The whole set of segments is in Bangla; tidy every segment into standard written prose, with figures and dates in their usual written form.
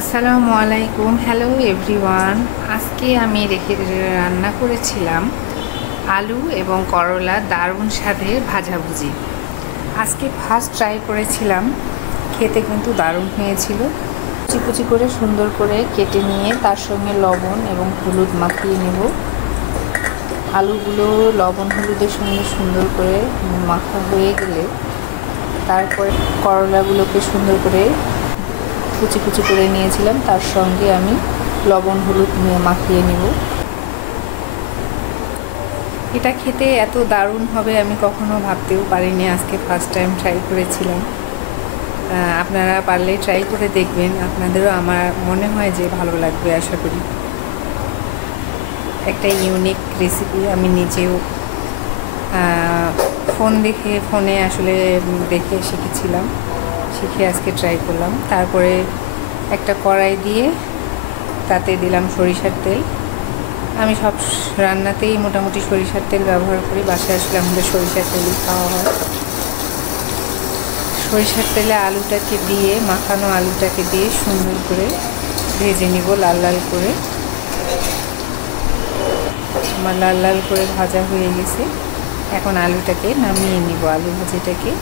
আসসালামু আলাইকুম। Hello everyone. আজকে আমি রান্না করেছিলাম আলু এবং করলা দারুণ স্বাদের ভাজাভুজি। আজকে ফার্স্ট ট্রাই করেছিলাম, খেতে কিন্তু দারুণ হয়েছিল। কুচি কুচি করে সুন্দর করে কেটে নিয়ে তার সঙ্গে লবণ এবং হলুদ মাখিয়ে নেব। আলুগুলো লবণ হলুদের সঙ্গে সুন্দর করে মাখা হয়ে গেলে তারপরে করলাগুলোকে সুন্দর করে কুচি কুচি করে নিয়েছিলাম, তার সঙ্গে আমি লবণ হলুদ মাখিয়ে নেব। এটা খেতে এত দারুণ হবে আমি কখনো ভাবতেও পারিনি। আজকে ফার্স্ট টাইম ট্রাই করেছিলাম। আপনারা পারলে ট্রাই করে দেখবেন, আপনাদেরও আমার মনে হয় যে ভালো লাগবে আশা করি। একটা ইউনিক রেসিপি, আমি নিজেও ফোনে আসলে দেখে শিখেছিলাম, শিখে আজকে ট্রাই করলাম। তারপরে একটা কড়াই দিয়ে তাতে দিলাম সরিষার তেল। আমি সব রান্নাতেই মোটামুটি সরিষার তেল ব্যবহার করি, বাসায় আসলে আমাদের সরিষার তেলই খাওয়া হয়। সরিষার তেলে আলুটাকে দিয়ে, মাখানো আলুটাকে দিয়ে সুন্দর করে ভেজে নিব লাল লাল করে। আমার লাল লাল করে ভাজা হয়ে গেছে। এখন আলুটাকে নামিয়ে নিব। আলু ভাজিটাকে,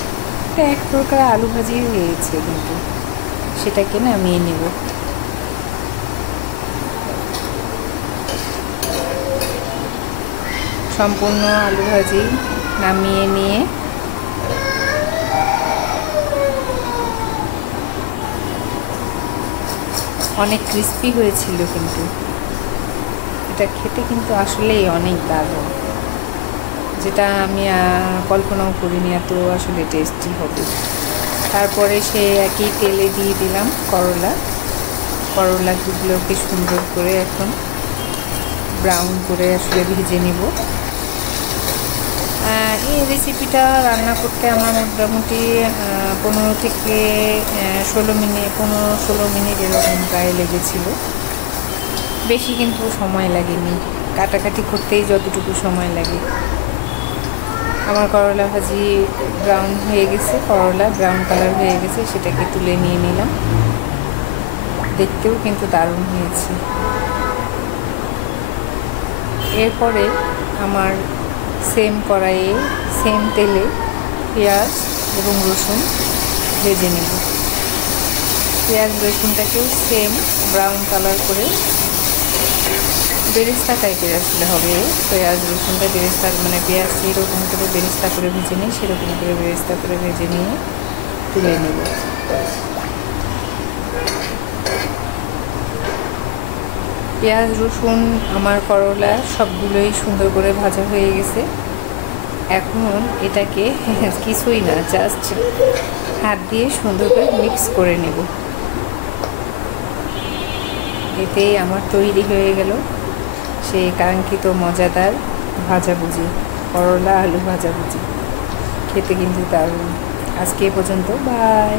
এটা এক প্রকার আলু ভাজি হয়েছে, কিন্তু সেটাকে নামিয়ে নিব। সম্পূর্ণ আলু ভাজি নামিয়ে নিয়ে অনেক ক্রিস্পি হয়েছিল, কিন্তু এটা খেতে কিন্তু আসলেই অনেক দারুণ, যেটা আমি কল্পনাও করিনি এত আসলে টেস্টি হবে। তারপরে সে একই তেলে দিয়ে দিলাম করলাগুলোকে সুন্দর করে এখন ব্রাউন করে আসলে ভেজে নিব। এই রেসিপিটা রান্না করতে আমার মোটামুটি 15-16 মিনিট এরকম প্রায় লেগেছিল। বেশি কিন্তু সময় লাগেনি, কাটাকাটি করতেই যতটুকু সময় লাগে। আমার করলা ভাজি ব্রাউন হয়ে গেছে, করলা ব্রাউন কালার হয়ে গেছে, সেটাকে তুলে নিয়ে নিলাম। দেখতেও কিন্তু দারুণ হয়েছে। এরপরে আমার সেম কড়াইয়ে সেম তেলে পেঁয়াজ এবং রসুন ভেজে নেব। পেঁয়াজ রসুনটাকেও সেম ব্রাউন কালার করে বেরেস্তা টাইপের আসলে হবে। পেঁয়াজ রসুনটা বেরেস্তা, মানে পেঁয়াজ যেরকম করে বেরেস্তা করে ভেজে নিই সেরকম করে বেরেস্তা করে ভেজে নিয়ে তুলে নেব। পেঁয়াজ রসুন আমার করলা সবগুলোই সুন্দর করে ভাজা হয়ে গেছে। এখন এটাকে কিছুই না, জাস্ট হাত দিয়ে সুন্দর করে মিক্স করে নেব। এতেই আমার তৈরি হয়ে গেল সেই কাঙ্ক্ষিত মজাদার ভাজাভুজি, করলা আলু ভাজাভুজি। খেতে কিন্তু দারুণ। আজকে এ পর্যন্ত, বাই।